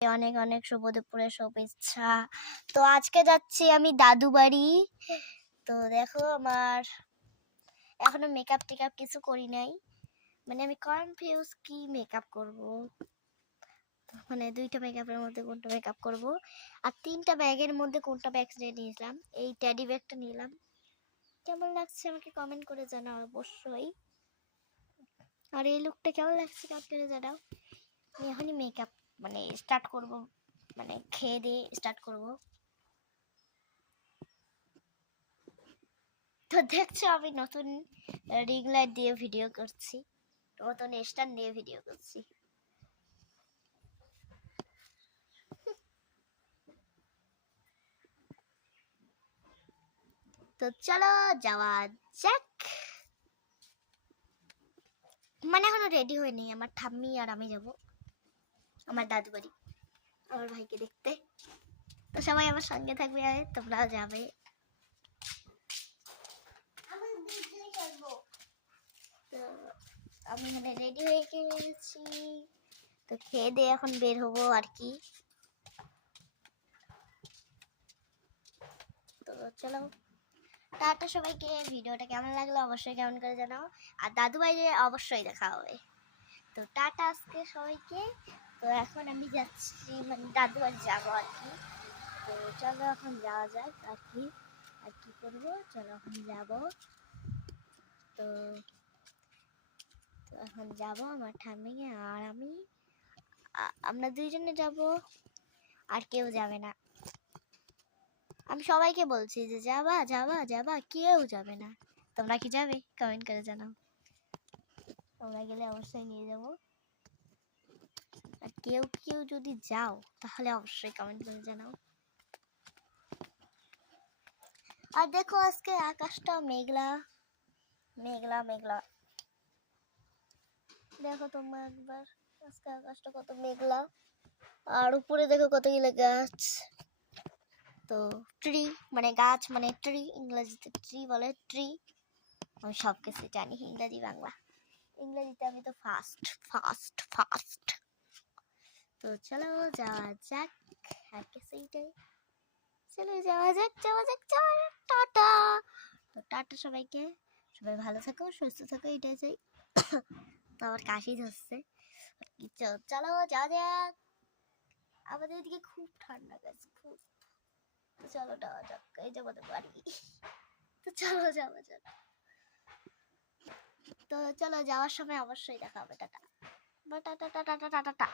অনেক অনেক শুভ দুপুরের শুভেচ্ছা। তো আজকে যাচ্ছি আমি দাদু বাড়ি। তো দেখো আমার এখনো মেকআপ টেকআপ কিছু করি নাই, মানে আমি কনফিউজ কি মেকআপ করব, মানে দুইটা মেকআপের মধ্যে কোনটা মেকআপ করব, আর তিনটা ব্যাগের মধ্যে কোনটা ব্যাগ নিয়েছিলাম। এই ট্যাডি ব্যাগটা নিলাম। কেমন লাগছে আমাকে কমেন্ট করে জানাও অবশ্যই। আর এই লুকটা কেমন লাগছে কমেন্ট করে জানাও। আমি এখনই মেকআপ মানে স্টার্ট করব, মানে খেয়ে দিয়ে স্টার্ট করব। তো দেখছো আমি নতুন রিং লাইট দিয়ে ভিডিও করছি, নতুন স্ট্যান্ড নিয়ে ভিডিও করছি। তো চলো যাওয়া যাক। মানে এখনো রেডি হয়নি, আমার ঠাম্মি আর আমি যাব আমার দাদু বাড়ি আমার ভাইকে দেখতে। তো সবাই আমার সঙ্গে থাকবে, তোমরাও যাবে। তো আমি এখানে রেডি হয়ে গেছি, তো খেয়ে দিয়ে এখন বের হবো আর কি। তো চলো টাটা সবাইকে। ভিডিওটা কেমন লাগলো অবশ্যই কমেন্ট করে জানাও, আর দাদু ভাইরে অবশ্যই দেখা হবে। তো টাটা আজকে সবাইকে। তো এখন আমি যাচ্ছি, মানে দাদু বাড়ি যাবো আর কি। তো চলো এখন যাওয়া যাক আর কি। আর কি করবো, চলো এখন যাবো। তো এখন যাবো আমার ঠাম্মি আর আমি, আমরা দুইজনে যাব, আর কেউ যাবে না। আমি সবাইকে বলছি যে যাবা যাবা যাবা, কেউ যাবে না। তোমরা কি যাবে কমেন্ট করে জানাও, তোমরা গেলে অবশ্যই নিয়ে যাব। আর কেউ কেউ যদি যাও তাহলে অবশ্যই কমেন্ট করে জানাও। আর দেখো আজকে আকাশটা মেঘলা মেঘলা মেঘলা, দেখো তোমরা একবার আজকে আকাশটা কত মেঘলা, আর উপরে দেখো কতগুলো গাছ। তো ট্রি মানে গাছ, মানে ট্রি, ইংরেজিতে ট্রি বলে, ট্রি। আমি সব কিছু জানি, ইংরেজি বাংলা, ইংরেজিতে আমি তো ফার্স্ট ফার্স্ট ফার্স্ট। তো চলো যাওয়া যাক আর কিছু এইটাই, চলো যাওয়া যাক যাওয়া যাক যাওয়া যাক। টাটা। তো টাটা সবাইকে, সবাই ভালো থাকো সুস্থ থাকো, এটাই চাই। তো আমার কাশি ধরছে, চলো যাওয়া যাক। আমাদের এদিকে খুব ঠান্ডা গেছে খুব। তো চলো যাওয়া যাক, এই যে আমাদের বাড়ি। তো চলো যাওয়া যাক। তো চলো যাওয়ার সময় অবশ্যই দেখা হবে। Tata tata tata tata tata.